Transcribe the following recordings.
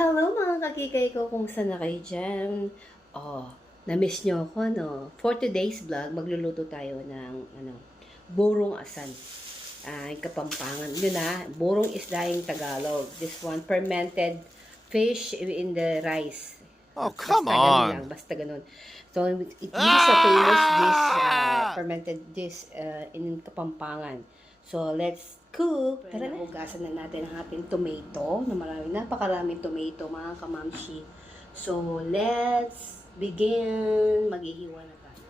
Hello mga kakikay ko kung saan na kayo dyan. Oh, na-miss nyo ako, no? For today's vlog, magluluto tayo ng burong asan. Ay, Kapampangan. Yun na, burong isda yung Tagalog. This one, fermented fish in the rice. Oh, come Basta ganun on. lang, basta ganun. So, it gives a famous dish, fermented dish in Kapampangan. So, let's cook. Tara na. Hugasan na natin ang ating tomato, na napakaraming tomato, mga kamamshi. So, let's begin. Maghihiwa na tayo.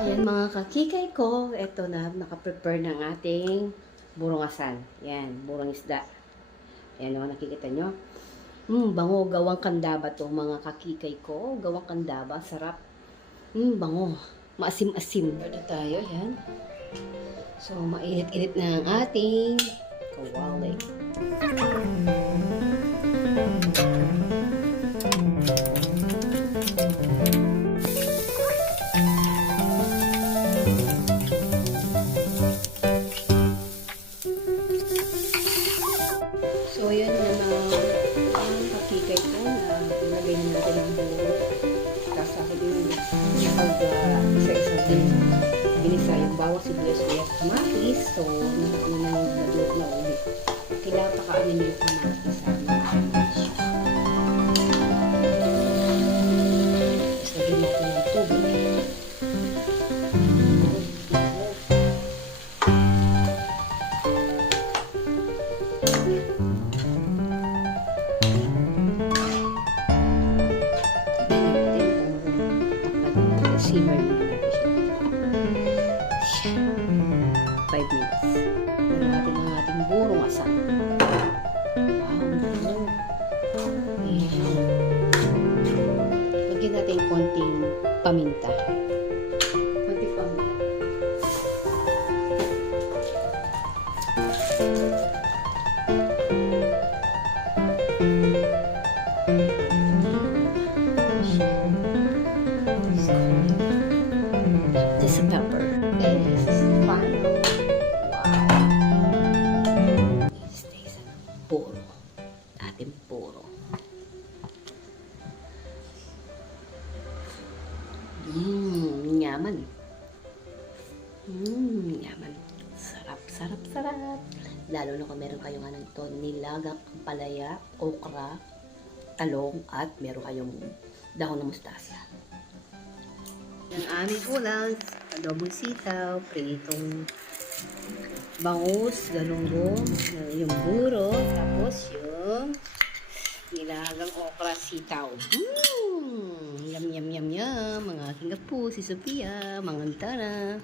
Ayan mga kakikay ko, eto na, nakaprepare ng ating burong asan. Yan, burong isda. Ayan o, nakikita nyo. Bango, gawang kandaba to mga kakikay ko. Gawang kandaba, sarap. Bango. Maasim-asim. Ito tayo, yan. So, mainit-init na ang ating kawali. So, yun na ang kakikay ko na ilagay na natin ang buro. Tapos ako din isa-isa din ginisa yung bawang sibuyas at kamatis. So, nagluto na ulit. Kailangan pakaanin nyo yung kamatis sa kamatis. Tapos lagyan natin ng tubig. Simmer muna natin siya. 5 minutes. Lagyan natin ang ating burong asan. Wow! Ayan. Lagyan natin konting paminta. Konting paminta. Just a pepper. And this is the final. Wow. This is puro. Ating puro. Yaman. Yaman. Sarap, sarap, sarap. Lalo na kung meron kayong ito, nilagang palaya, okra, talong, at meron kayong dahon ng mustasa. Ang aming ulam, adobong sitaw, pritong bangus, galunggong, yung buro, tapos yung nilagang okra sitaw. Yum, yum, yum, yum. Hinga po si Sophia, manganta na.